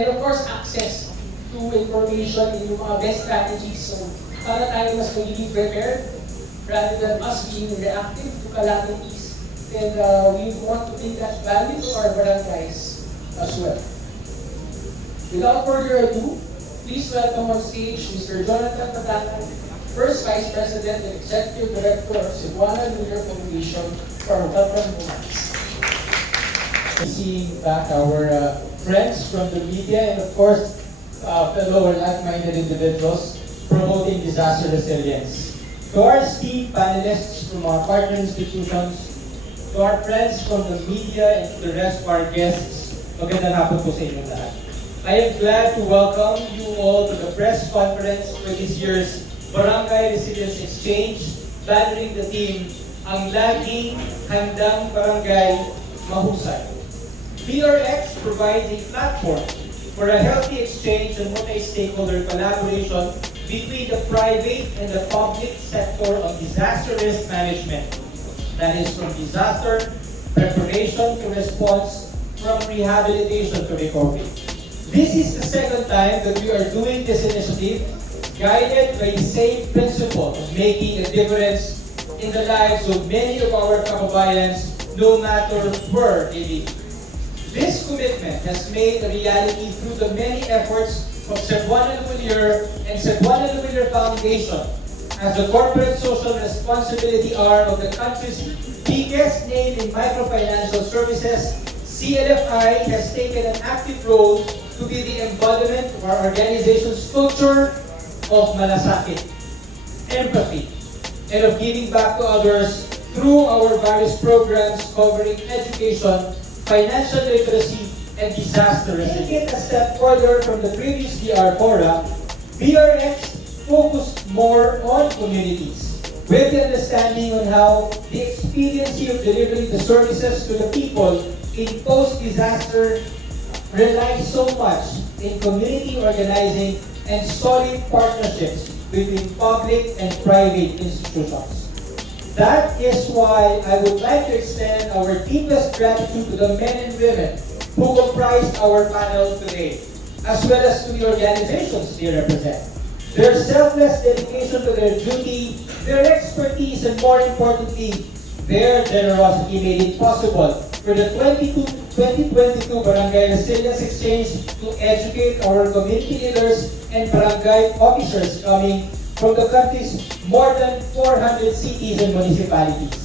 And of course, access to information in yung mga best strategies. So, para tayo mas magiging prepared rather than us being reactive to calamities. And we want to bring that value to our barangays as well. Without further ado, please welcome on stage Mr. Jonathan Patanan, First Vice President and Executive Director of Cebuana Lhuillier Foundation, for our welcome remarks. Seeing back our friends from the media and of course fellow like-minded individuals promoting disaster resilience. To our esteemed panelists from our partner institutions, to our friends from the media and to the rest of our guests, magandang hapon po sa inyo lahat. I am glad to welcome you all to the press conference for this year's Barangay Resilience Exchange, bannering the theme, ang laging handang barangay mahusay. BRX provides a platform for a healthy exchange and multi-stakeholder collaboration between the private and the public sector on disaster risk management. That is from disaster preparation to response, from rehabilitation to recovery. This is the second time that we are doing this initiative, guided by the same principle of making a difference in the lives of many of our kababayans, no matter where they live. This commitment has made a reality through the many efforts of Cebuana Lhuillier and Cebuana Lhuillier Foundation as the corporate social responsibility arm of the country's biggest name in microfinancial services. CLFI has taken an active role to be the embodiment of our organization's culture of malasakit, empathy, and of giving back to others through our various programs covering education, financial literacy, and disaster resilience. Taking it a step further from the previous DR fora, BRX focused more on communities, with the understanding on how the expediency of delivering the services to the people in post-disaster relies so much in community organizing and solid partnerships between public and private institutions. That is why I would like to extend our deepest gratitude to the men and women who comprise our panel today, as well as to the organizations they represent. Their selfless dedication to their duty, their expertise, and more importantly, their generosity made it possible for the 2022 Barangay Resilience Exchange to educate our community leaders and barangay officers coming from the country's more than 400 cities and municipalities.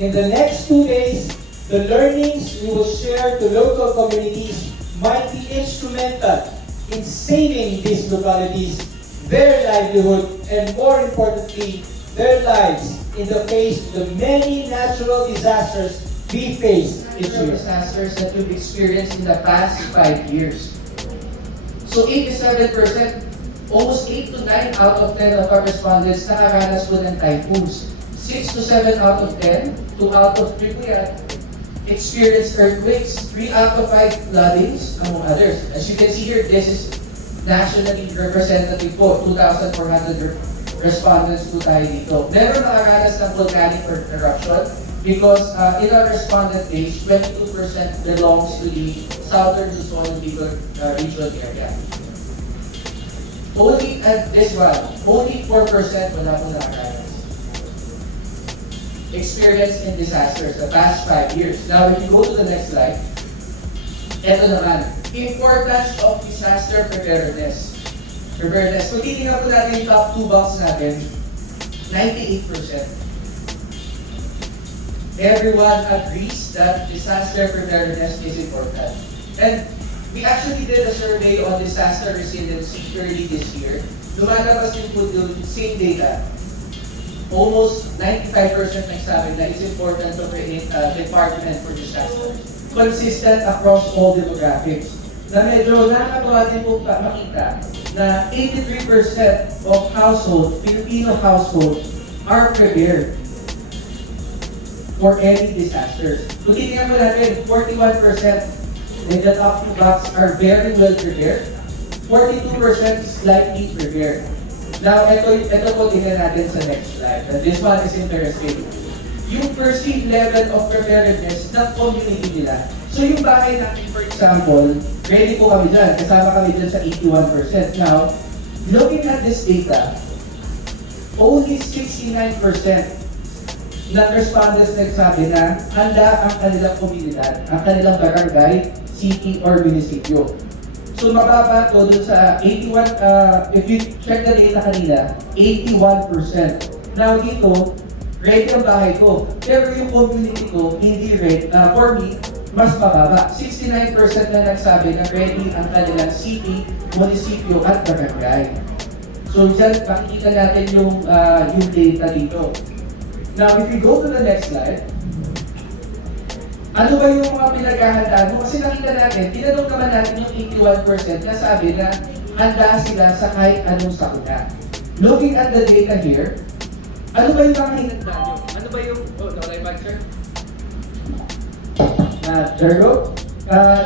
In the next 2 days, the learnings we will share to local communities might be instrumental in saving these localities, their livelihood, and more importantly, their lives in the face of the many natural disasters we face each year. Disasters that we've experienced in the past 5 years. So 87%, almost 8 to 9 out of 10 of our respondents nakaranas po ng typhoons. 6 to 7 out of 10, 2 out of 3 po yan, experienced earthquakes, 3 out of 5 floodings, among others. As you can see here, this is nationally representative po, 2,400 respondents po tayo dito. Never nakaranas ng volcanic eruption because in our respondent base, 22% belongs to the southern Luzon region area. Only at this one, only 4% wala po nakaranas. Experience in disasters the past 5 years. Now, if you go to the next slide, eto naman, importance of disaster preparedness. Kung titingnan po natin yung top 2 box natin, 98%. Everyone agrees that disaster preparedness is important. And we actually did a survey on disaster resiliency early this year. Lumalabas din po yung same data. Almost 95% nagsabi na it's important to create a department for disaster. Consistent across all demographics. Na medyo nakakatawa din po makita na 83% of Filipino households are prepared for any disasters. Kung titingnan po natin, 41% in the top 2 box are very well prepared. 42% slightly prepared. Now, ito po tingnan natin sa next slide. This one is interesting. yung perceived level of preparedness ng community nila. So yung bahay natin, for example, ready po kami dyan. Kasama kami dyan sa 81%. Now, looking at this data, only 69% ng respondents nagsabi na handa ang kanilang komunidad, ang kanilang barangay, city, or munisipyo. So mababa to dun sa 81, if you check the data kanina, 81%. Now dito, ready ang bahay ko. Pero yung community ko, hindi ready. For me, mas mababa. 69% na nagsabi na ready ang kanilang city, munisipyo, at barangay. So dyan, pakikita natin yung data dito. Now, if you go to the next slide, ano ba yung mga pinaghahandaan mo? Kasi nakita natin, tinanong naman natin yung 81% na sabi na handa sila sa kahit anong sakuna. Looking at the data here, ano ba yung mga hinanda nyo? Ano ba yung, live answer? There you go.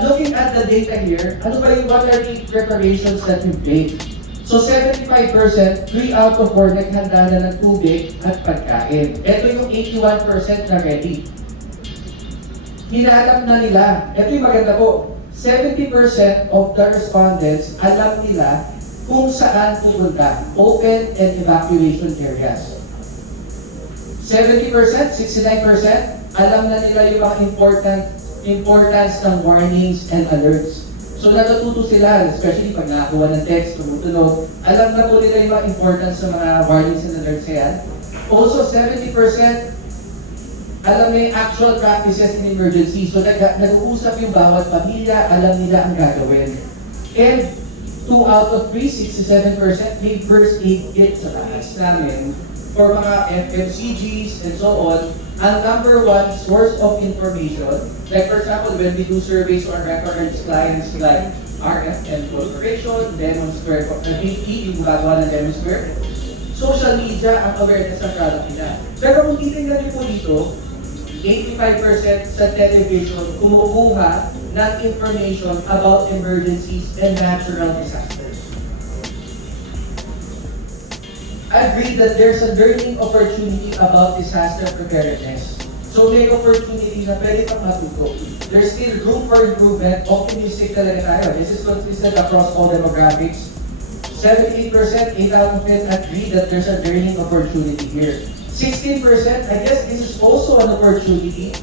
Looking at the data here, ano ba yung what are the preparations that you've made? So 75%, 3 out of 4 naghanda na ng tubig at pagkain. Ito yung 81% na ready. Hinahanap na nila. Ito yung maganda po. 70% of the respondents alam nila kung saan pupunta. Open and evacuation areas. 70%, 69%, alam na nila yung mga importance ng warnings and alerts. So natututo sila, especially pag nakakuha ng text, tumutunog, alam na po nila yung mga importance sa mga warnings and alerts yan. Also, 70% alam na yung actual practices in emergency. So nag-uusap yung bawat pamilya, alam nila ang gagawin. And 2 out of 3, 67%, may first aid kit sa taas namin for mga FMCGs and so on. Ang number one source of information, like for example, when we do surveys on records clients like RFM Corporation, Demon Square, yung gumagawa ng Demon Square, social media ang awareness ng product nila. Pero kung titingnan niyo po dito, 85% sa television kumukuha ng information about emergencies and natural disasters. I agree that there's a learning opportunity about disaster preparedness. So may opportunity na pwede pang matuto. There's still room for improvement. Optimistic talaga tayo. This is consistent across all demographics. 78%, 8 out of 10 agree that there's a learning opportunity here. 16%, I guess this is also an opportunity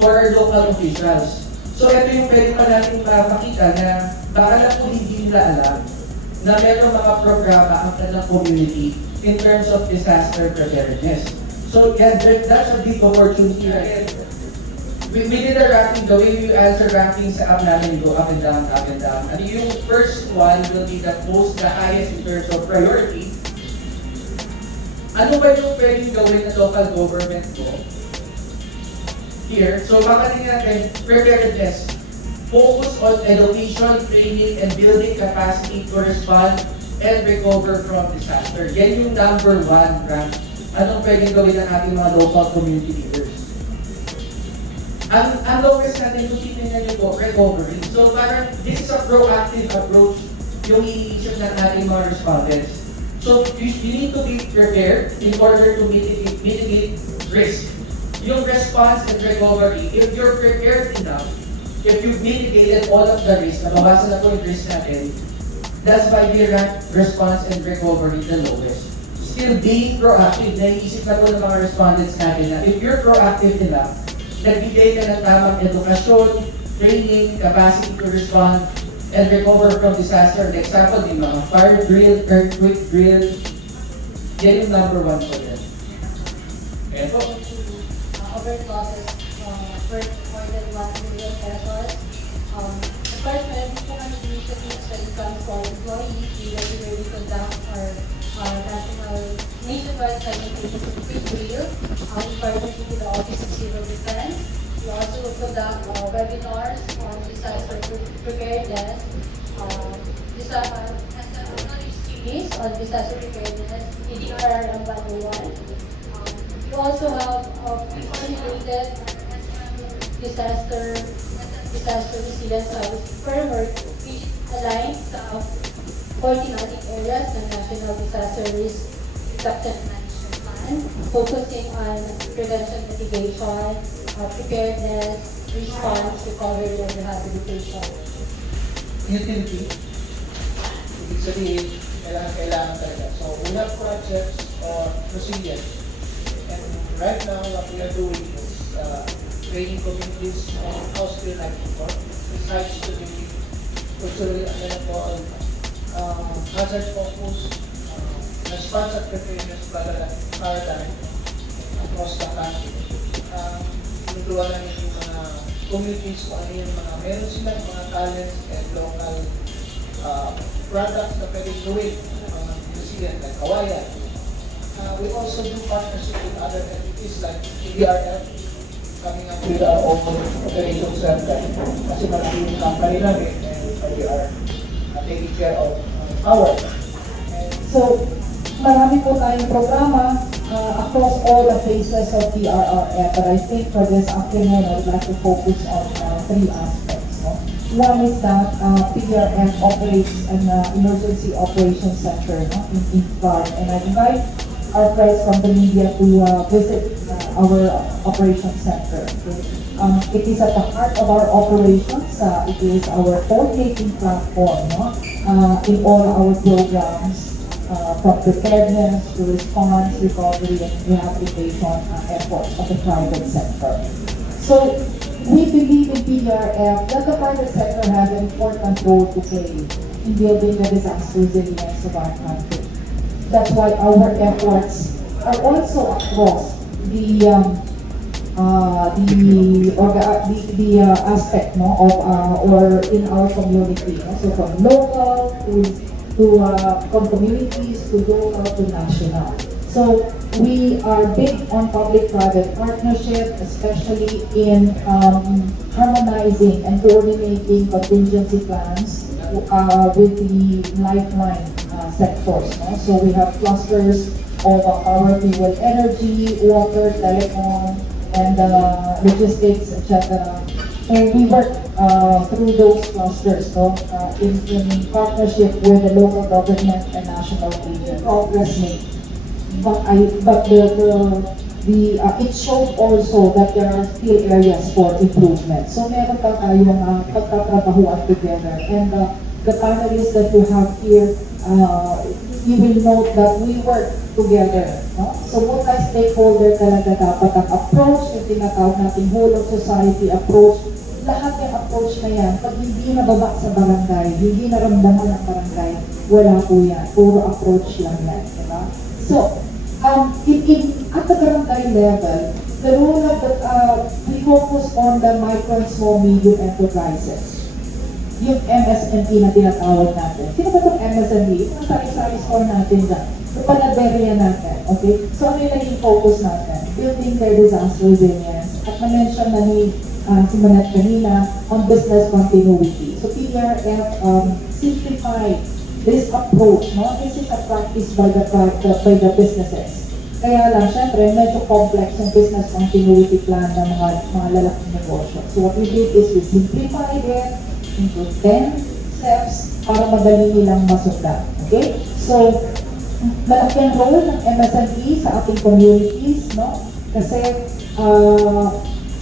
for our local officials. So ito yung pwede pa natin makita na baka na po hindi nila alam na mayroong mga programa ang kanilang community in terms of disaster preparedness. So yeah, that's a big opportunity. We did a ranking, the way we answer ranking sa app namin, go up and down, up and down. And yung first one will be the highest in terms of priority. Ano ba yung pwedeng gawin ng local government ko? Here, so makatingin natin, preparedness. Focus on education, training, and building capacity to respond and recover from disaster. Yan yung number one rank. Anong pwedeng gawin ng ating mga local community leaders? Ang lowest natin kung titignan yung recovery. So parang this is a proactive approach yung iniisip ng ating mga respondents. So you need to be prepared in order to mitigate risk. Yung response and recovery, if you're prepared enough, if you've mitigated all of the risk, nabawasan na po yung risk natin, that's why we rank response and recovery the lowest. Still being proactive, naiisip na po ng mga respondents natin na if you're proactive enough, nagbigay ka ng tamang edukasyon, training, capacity to respond, and recover from disaster. For example, yung mga fire drill, earthquake drill, yan yung number one po yan. Ayan po. Over losses worth more than 1 million pesos. Apart from different initiatives when it comes to our employees, we regularly conduct our nationwide sanitation drill in partnership with the Office of Civil Defense. We also conduct webinars on disaster preparedness, knowledge series on disaster preparedness, EDRRM 101. We also have coordinated disaster resilience framework which aligns sa 14 audit areas ng National Disaster Risk Reduction Management Plan. focusing on prevention, mitigation, preparedness, response, recovery, and rehabilitation. Utility. Ibig sabihin, kailangan talaga. So, we have projects or resilience. And right now, what we are doing is training communities on how to like before, besides to be culturally available, hazard focus, response and preparedness paradigm across the country. Tinuturuan namin yung mga communities kung ano yung mga meron silang mga talents and local products na pwedeng gawin ng mga resilient like kawayan. We also do partnership with other entities like PDRF, coming up with our own operation center. Kasi malaki yung company namin and we are taking care of ours. So, marami po tayong programa across all the phases of PRRF, but I think for this afternoon, I would like to focus on three aspects. No? One is that PRRF operates an emergency operations center, no, in Ifgar, and I invite our friends from the media to visit our operations center. Okay? It is at the heart of our operations. It is our coordinating platform, no? In all our programs, from preparedness to response, recovery, and rehabilitation efforts of the private sector. So, we believe in PRF that the private sector has an important role to play in building the disaster resilience of our country. That's why our efforts are also across the aspect, no, of or in our community, no? So from local from communities to local to national. So we are big on public-private partnership, especially in harmonizing and coordinating contingency plans with the lifeline sectors. No? So we have clusters of power, fuel, energy, water, telecom, and logistics, etc. And we work through those clusters, so, in partnership with the local government and national agents. Progress made. But it showed also that there are still areas for improvement. So meron pa tayong pagtatrabahuan together. And the panelists that you have here, you will note that we work together. No? So multi-stakeholder talaga dapat ang approach, yung tinatawag natin whole of society approach. Lahat ng approach na yan, pag hindi nababa sa barangay, hindi naramdaman ng barangay, wala po yan. Puro approach lang yan. Diba? So, at the barangay level, the role of we focus on the micro and small medium enterprises. Yung MSME na tinatawag natin. Sino ba itong MSME? Yung sari-sari store natin dyan. Yung panaderia natin. Okay? So ano yung naging focus natin? Building their disaster resilience. At na-mention na ni Simonette kanina on business continuity. So PRF simplified this approach. No? This is a practice by the businesses. Kaya lang, syempre, medyo complex yung business continuity plan ng mga lalaking negosyo. So what we did is we simplified it into 10 steps para madali nilang masundan. Okay? So, malaki ang role ng MSME sa ating communities, no? Kasi,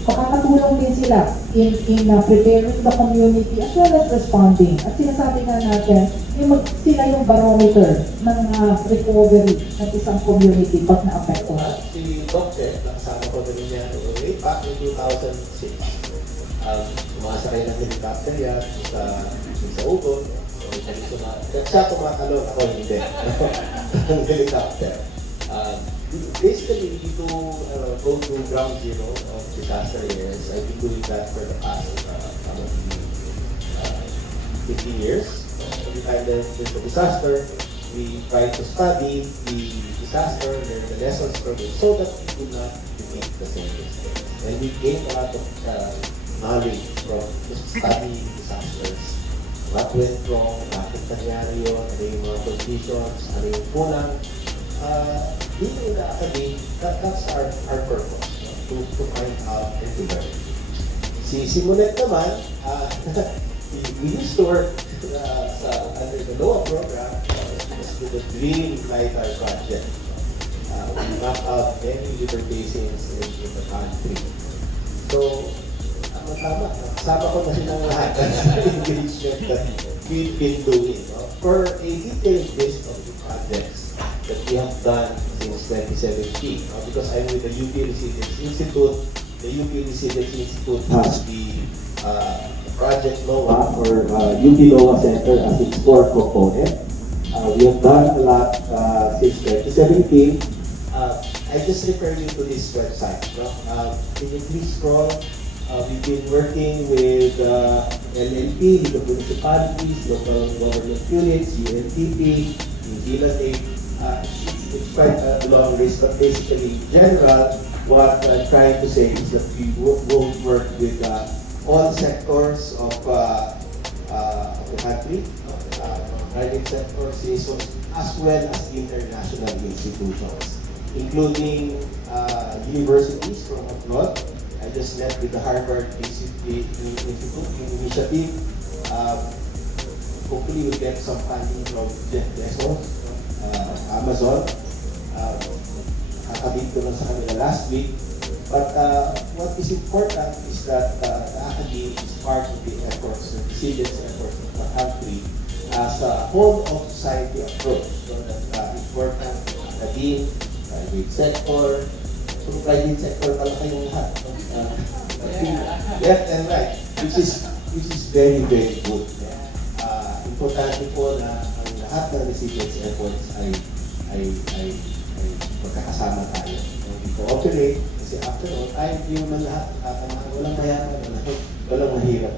makakatulong din sila in preparing the community as well as responding. At sinasabi nga natin, sila yung barometer ng recovery ng isang community pag na-apektuhan. Si Dr. nakasama ko na niya way back in 2006. Sumasakay ng helicopter yan sa Ugon. Siya tumatalon, ako hindi. Ang helicopter. Basically, we do go to ground zero of disaster areas. I've been doing that for the past probably 15 years. Every time there's a disaster, we try to study the disaster, learn the lessons from it, so that we do not repeat the same mistakes. And we gain a lot of knowledge from just studying disasters. What went wrong, bakit nangyari yun, ano yung mga conditions, ano yung kulang. Being in the academy, that's our purpose, to find out and to learn. Si Simonette naman, we used to work under the LOA program with the Green Lighter project. We map out many river basins in the country. So, tama. Kasama ko na silang lahat sa engagement that we've been doing. No? For a detailed list of the projects that we have done since 2017, no? Because I'm with the UP Resilience Institute. The UP Resilience Institute has the Project NOAA or UP NOAA Center as its core component. We have done a lot since 2017. I just refer you to this website. No? Can you please scroll? We've been working with LLP, with the municipalities, local government units, UNTP, New Zealand Aid. It's quite a long list, but basically, in general, what I'm trying to say is that we will work with all sectors of the country, private sectors, as well as international institutions, including universities from abroad. I just met with the Harvard Institute initiative. Hopefully we'll get some funding from Jeff Bezos, Amazon. Nakakabit ko lang sa kanila last week. But what is important is that the academy is part of the efforts, the resilience efforts of the country as a whole of society approach. So that important academy, private sector, so private sector pala kayong lahat. Left and right, which is very, very good. Importante po na ang lahat ng resilience efforts ay magkakasama tayo. We cooperate kasi after all, tayo hindi naman lahat walang mayaman, walang mahirap.